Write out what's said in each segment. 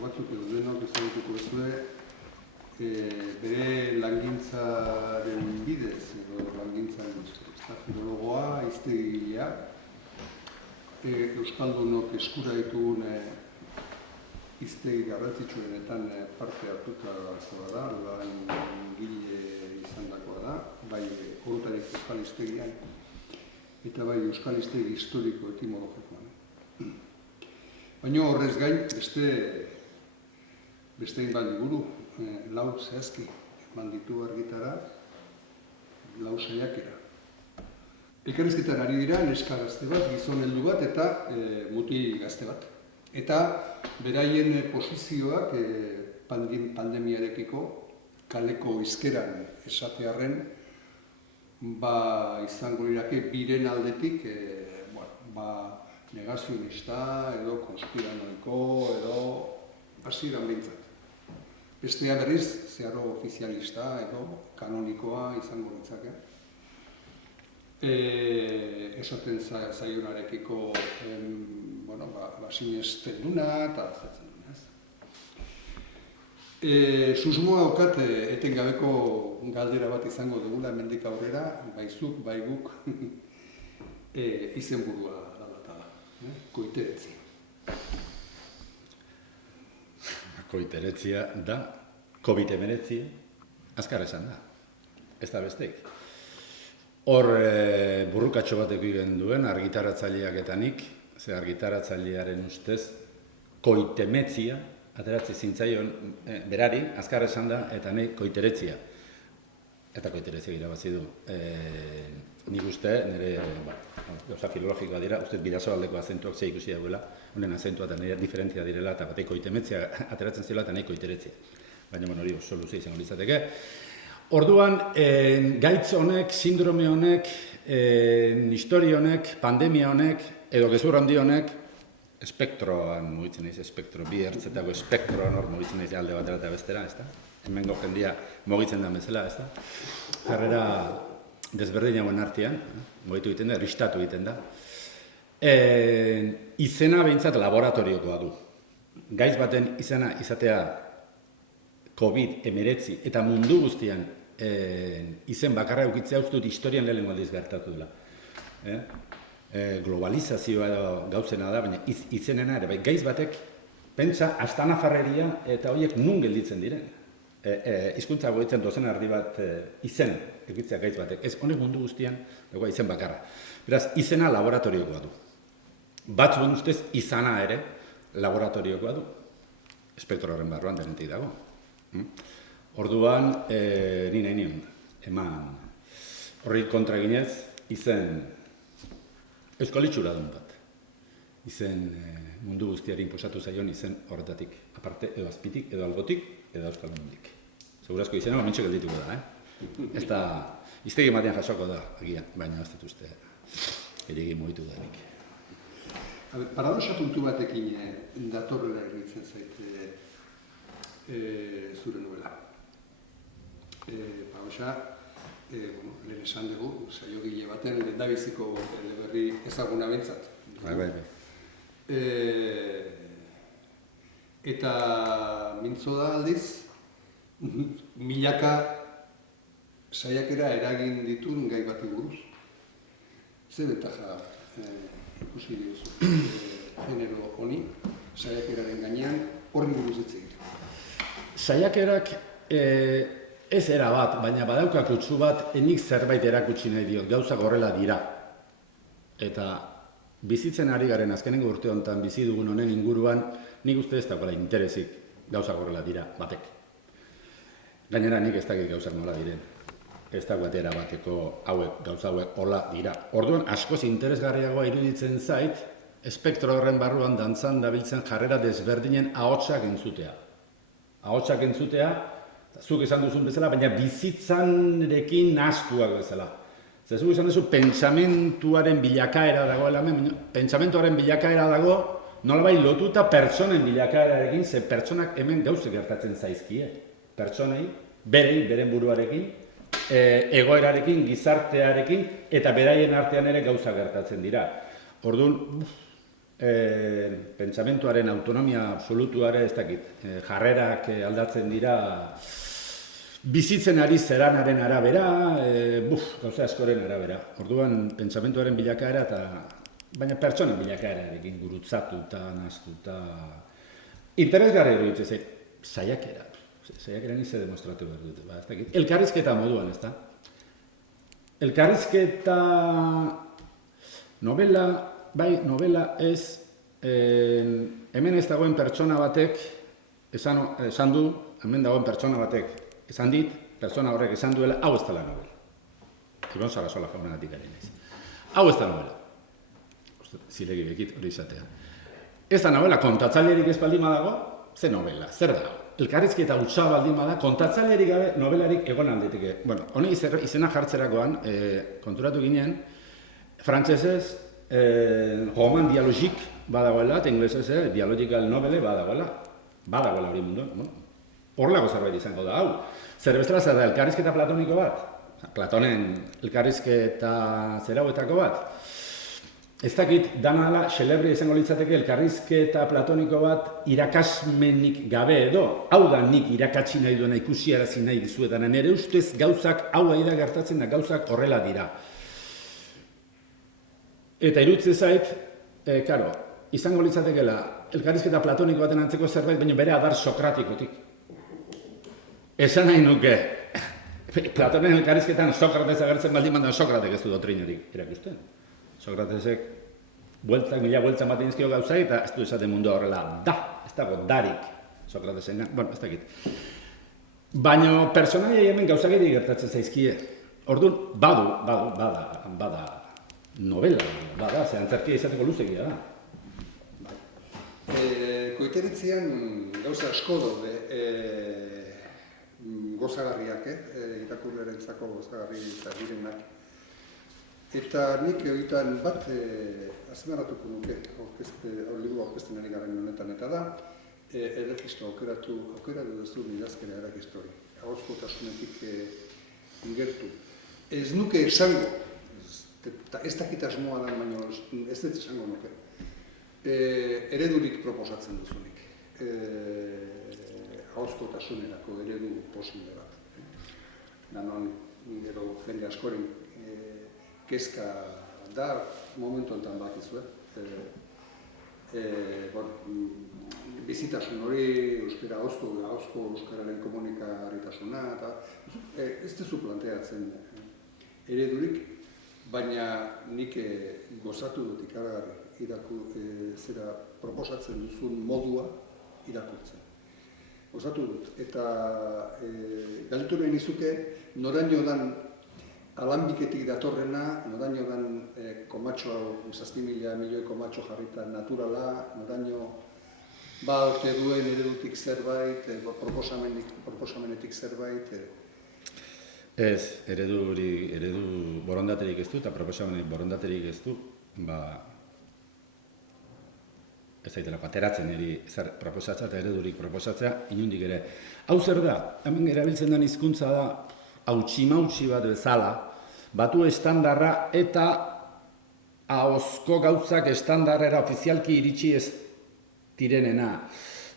batzuk edo denok ezagutuko bezue, bere langintzaren bidez, edo langintzaren filologoa, hiztegilea, Euskaldunok eskura ditugun hiztegi garrantzitsuenetan parte hartuta da, langile izandakoa da, bai orotarik euskal hiztegian, eta bai euskal hiztegi historiko etimologikoan. Baina horrez gain, beste hainbat liburu, lau zehazki eman ditu argitara, lau saiakera. Elkarrizketan ari dira neska gazte bat, gizon heldu bat eta mutil gazte bat. Eta beraien posizioak pandemiarekiko kaleko hizkeran esatearren izango lirateke biren aldetik negazionista edo konspiranoiko edo hasieran behintzat. Bestea berriz, zeharo ofizialista edo kanonikoa izango litzake. Esaten zaionarekiko sinesten duna eta azatzen duna. Susmoa okat etengabeko galdera bat izango dugula hemendik aurrera, baizuk, baiguk izenburua da, koiteretzia. Koiteretzia da, COVID-19, azkar esan da, ez da bestek. Hor burrukatxo bat egiten duen argitaratzaileak eta nik, ze argitaratzailearen ustez, koitemetzia, ateratzi zintzaion berari, azkar esan da, eta nahi koiteretzia. Eta koiteretzia irabazi du. Nik uste, nire gauza filologikoa dira, uste bidasoaldeko azentuak ze ikusi dagoela, honen azentua eta nire diferentzia direla, eta batei koitemetzia ateratzen zela eta nahi koiteretzia. Baina hori oso luze izango litzateke. Orduan, gaitz honek, sindrome honek, historia honek, pandemia honek, edo gezur handi honek, espektroan mugitzen naiz, espektro, bi ertzetako espektroan hor mugitzen naiz alde batera eta bestera, ez da? Hemengo jendia mugitzen da bezala, ez da? Jarrera desberdinagoen artean, mugitu egiten da, erristatu egiten da. Izena behintzat laboratoriokoa du. Gaiz baten izena izatea COVID-19 eta mundu guztian izen bakarra eukitzea uste dut historian lehenengo aldiz gertatu dela. Globalizazioa gauzena da, baina izenena ere, gaiz batek pentsa astanafarreria eta horiek nun gelditzen diren. Hizkuntza goitzen dozen ardi bat izen eukitzea gaiz batek. Ez honek mundu guztian izen bakarra. Beraz, izena laboratoriokoa du. Batzuen ustez izana ere laboratoriokoa du. Espektroaren barruan denetik dago. Orduan, ni nahi nion, eman horri kontra ginez, izen euskalitxura duen bat. Izen mundu guztiari inposatu zaion izen horretatik. Aparte, edo azpitik, edo albotik, edo euskal mundik. Segurazko izena, mintxe geldituko da, Ez da, iztegi ematean jasoko da, agian, baina ez dut uste, eregi mugitu da nik. Paradoxa puntu batekin datorrela erritzen zaite zure novela. Paradoxa, lehen esan dugu, saiogile baten lehendabiziko eleberri ezaguna bentzat. Bai. Eta mintzo da aldiz, milaka saiakera eragin ditun gai bati buruz. Ze betaja ikusi diozu genero honi, saiakeraren gainean, horren buruz hitz egiten. Saiakerak ez era bat, baina badauka kutsu bat, enik zerbait erakutsi nahi diot, gauzak horrela dira. Eta bizitzen ari garen azkenengo urte honetan bizi dugun honen inguruan, nik uste ez dagoela interesik gauzak horrela dira batek. Gainera nik ez dakit gauzak nola diren. Ez dago atera bateko gauza hauek hola dira. Orduan askoz interesgarriagoa iruditzen zait, espektro horren barruan dantzan dabiltzen jarrera desberdinen ahotsak entzutea. Ahotsak entzutea, zuk esan duzun bezala, baina bizitzanrekin nahastuak bezala. Zuk esan duzu, pentsamentuaren bilakaera dagoela, pentsamentuaren bilakaera dago, nolabai lotuta pertsonen bilakaerarekin, ze pertsonak hemen gauze gertatzen zaizkie. Pertsonei, beren buruarekin, egoerarekin, gizartearekin, eta beraien artean ere gauza gertatzen dira. Orduan, pentsamentuaren autonomia absolutuare ez dakit, jarrerak aldatzen dira, bizitzen ari zeranaren arabera, gauza askoren arabera. Orduan, pentsamentuaren bilakaera eta baina pertsonen bilakaerarekin gurutzatuta, naztuta, interesgarri iruditzen zait, saiakera. Saiakera nize demostratu behar dute, ez dakit. Elkarrizketa moduan, ez da? Elkarrizketa novela, bai, novela ez, hemen ez dagoen pertsona batek, esan du, hemen dagoen pertsona batek, esan dit, pertsona horrek esan duela, hau ez dela novela. Ibon Sarasola jaunenatik ari naiz. Hau ez da novela. Zilegi bekit hori izatea. Ez da novela, kontatzailerik ez baldin badago, ze novela, zer da? Elkarrizketa hutsa baldin bada, kontatzailerik gabe novelarik egon aldetike. Bueno, honi izena jartzerakoan, konturatu ginen, frantsesez, roman dialogik badagoela, eta inglesez, dialogical novele badagoela. Badagoela hori munduan. Horrelako zerbait izango da, hau. Zer bestela zer da, elkarrizketa platoniko bat? Platonen elkarrizketa zerauetako bat? Ez dakit, danala, xelebria izango litzateke elkarrizketa platoniko bat irakasmenik gabe edo, hau da nik irakatsi nahi duena ikusiarazi nahi dizuetana, nire ustez gauzak hau da gertatzen da gauzak horrela dira. Eta irutze zait, karo, izango litzatekela elkarrizketa platoniko baten antzeko zerbait, baina bere adar sokratikotik. Esan nahi nuke, Platonen elkarrizketan Sokrates agertzen baldin bada Sokratek ez du dotrinarik erakusten. Sokratesek mila bueltak ematen dizkio gauzai eta ez du esaten mundu horrela da, ez dago darik Sokratesen, bueno, ez dakit. Baina pertsonaiei hemen gauzakeri gertatzen zaizkie. Orduan, bada novela, bada, ze antzerkia izateko luzegia da. Koiteritzean gauza asko daude gozagarriak, irakurlerentzako gozagarri direnak. Eta nik egiten bat azmeratuko nuke, liburu aurkezten ari garen honetan, eta da, erregistro aukeratu duzu idazkera erregistroari, ahozkotasunetik ingertu. Ez nuke esango, ez dakit asmoa da, baina ez dut esango nuke, eredurik proposatzen duzunik, ahozkotasunerako eredu posible bat. Danon, gero jende askoren kezka da, momentu enten bakizue. Bizitasun hori, euskara ahozko euskararen komunikagarritasuna, ez duzu planteatzen eredurik, baina nik gozatu dut ikaragarri zera proposatzen duzun modua irakurtzen. Gozatu dut, eta galdetu nahi nizuke, noraino dan alanbiketik datorrena, noraino dan komatxo, 7.000 milioi komatxo jarrita naturala, noraino ote duen eredutik zerbait, proposamenetik zerbait. Ez, eredu borondaterik ez du, eta proposamenik borondaterik ez du, ez daitela ateratzen eri zer proposatzea eta eredurik proposatzea, inundik ere. Hau zer da, hemen erabiltzen den hizkuntza da, hautsi-mautsi bat bezala, batu estandarra eta ahozko gauzak estandarrera ofizialki iritsi ez direnena.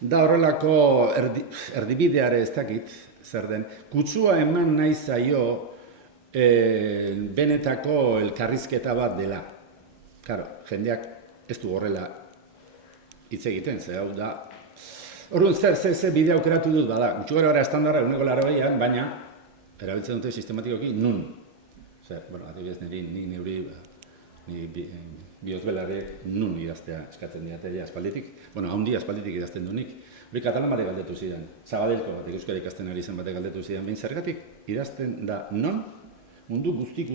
Da horrelako erdibideare ez dakit, zer den, kutsua eman nahi zaio benetako elkarrizketa bat dela. Karo, jendeak ez du horrela hitz egiten, ze hau da. Orduan, ze bidea aukeratu dut bada, gutxu gara estandarra 180an, baina erabiltzen dute sistematikoki nun. Bueno, adibidez ni bihozbelarek nun idaztea eskatzen diateria aspalditik. Bueno, haundi aspalditik idazten du nik. Hori katalan batek galdetu zidan. Zabadelko batek euskara ikasten ari zen batek galdetu zidan. Behin zergatik idazten da non, mundu guzti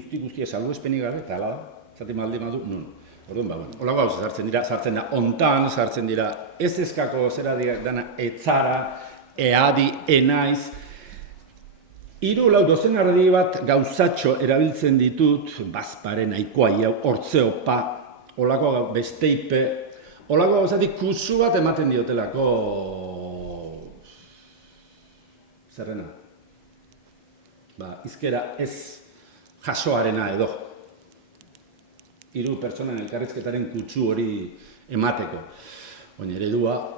salbuespenik gabe, eta ala da, zaten maldi madu nun. Orduan, hola gauza sartzen da ontan, sartzen dira ez eskako zera dana etzara, eadi, enaiz. 3-4 dozen erdi bat gauzatxo erabiltzen ditut, bazpare, nahikoa jau, hortzeopa, holako besteipe, holako gauzatik kusu bat ematen diotelako zerrena. Izkera ez jasoarena edo. 3 pertsonen elkarrizketaren kutsu hori emateko. Oin eredua,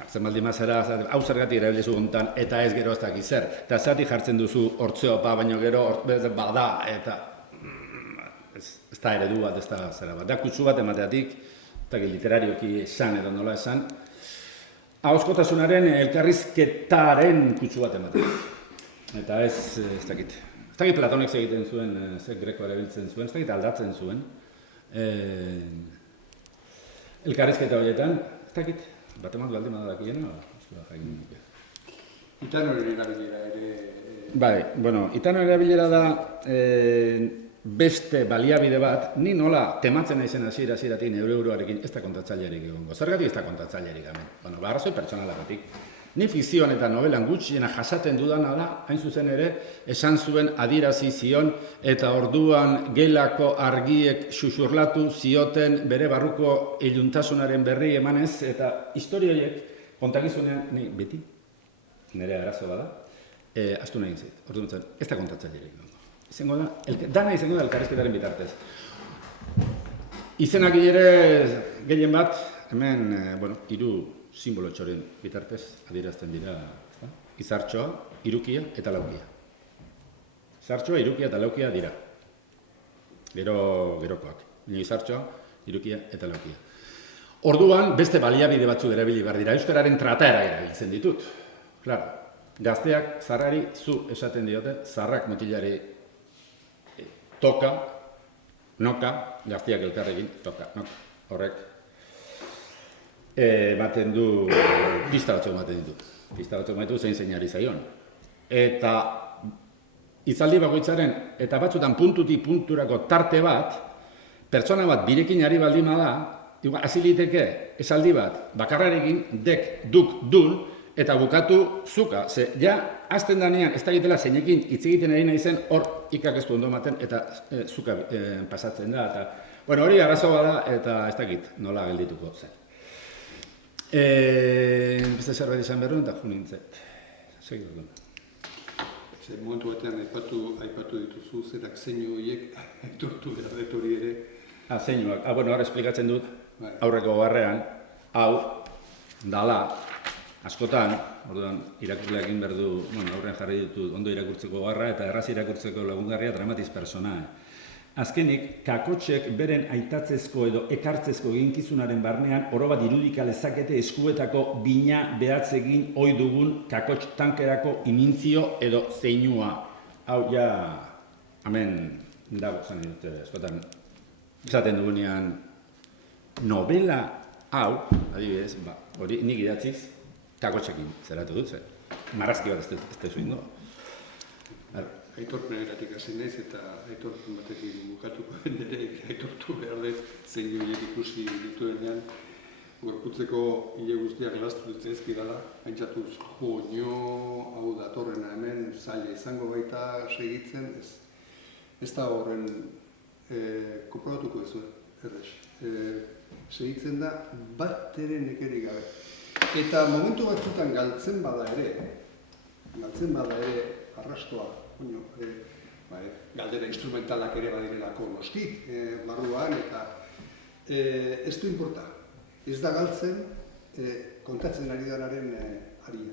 hartzen baldin mazera, hau zergatik erabilizu gontan, eta ez gero ez dakit zer. Eta zergatik jartzen duzu hortzeopa, baino gero bada, eta ez da eredu bat, ez da zera bat. Da kutsu bat emateatik, eta literarioki esan edo nola esan, ahozkotasunaren elkarrizketaren kutsu bat emateatik. Eta ez dakit. Ez dakit Platonek egiten zuen, ze Grekoa erabiltzen zuen, ez dakit aldatzen zuen. Elkarrizketa horietan, ez dakit, bat eman baldin badakiena, Itanoren erabilera ere... Bai, bueno, Itanoren erabilera da beste baliabide bat, ni nola tematzen naizen hasieratik neure euroarekin ez da kontatzailerik egongo. Zergatik ez da kontatzailerik hemen? Bueno, arrazoi pertsonalagatik. Ni fikzioan eta novelan gutxiena jasaten dudana da, hain zuzen ere, esan zuen adierazi zion eta orduan gelako argiek xuxurlatu zioten bere barruko iluntasunaren berri emanez eta historioiek kontakizunean, ni beti, nire arazo bada, astu nahi zait. Orduan zen, ez da kontatzailerik. Dana izango da elkarrizketaren bitartez. Izenak ere gehien bat, hemen, hiru simbolo txoren bitartez adierazten dira, izartxoa, hirukia eta laukia. Izartxoa, hirukia eta laukia dira. Gerokoak. Izartxoa, hirukia eta laukia. Orduan, beste baliabide batzuk erabili behar dira. Euskararen trataera erabiltzen ditut. Claro, gazteak zarrari zu esaten diote, zarrak mutilari toka, noka, gazteak elkarrekin, toka, noka, horrek. Ematen du, pista batzuk ematen ditu. Pista batzuk ematen du zein ari zaion. Eta hitzaldi bakoitzaren, eta batzutan puntutik punturako tarte bat, pertsona bat birekin ari baldin bada, hasi liteke esaldi bat, bakarrarekin, dek, duk, dun, eta bukatu zuka. Ze, ja, azten danean, ez dakitela zeinekin hitz egiten ari nahi zen, hor ikak ez du ondo ematen, eta zuka pasatzen da. Eta, bueno, hori arazo bada, eta ez dakit nola geldituko zen. Beste zerbait izan behar eta jo nintzet. Segitu duen. Momentu batean aipatu dituzu, zerak zeinu horiek aitortu behar dut hori ere. Zeinuak. Bueno, hor esplikatzen dut, aurreko barrean, hau, dala, askotan, orduan irakurleak egin behar du, aurrean jarri ditut ondo irakurtzeko garra eta erraz irakurtzeko lagungarria dramatiz personae. Azkenik, kakotxek beren aitatzezko edo ekartzezko eginkizunaren barnean orobat irudika lezakete eskuetako bina behatzegin ohi dugun kakotx tankerako imintzio edo zeinua. Hau, ja, hemen dago zan dut, eskotan, esaten dugunean, novela hau, adibidez, hori nik idatziz, kakotxekin zeratu dut, marrazki bat ez dezu ingo. Aitorpeneratik hasi naiz eta aitorpen batekin bukatuko nire aitortu behar dut zein horiek ikusi dituenean gorputzeko hile guztiak lastu ditzaizki dela, pentsatuz hau datorrena hemen zaila izango baita segitzen, ez da horren konprobatuko ez errex. Segitzen da bat ere nekerik gabe. Eta momentu batzutan galtzen bada ere arrastoa, galdera instrumentalak ere badirelako noski, barruan, eta ez du inporta. Ez da galtzen kontatzen ari denaren aria.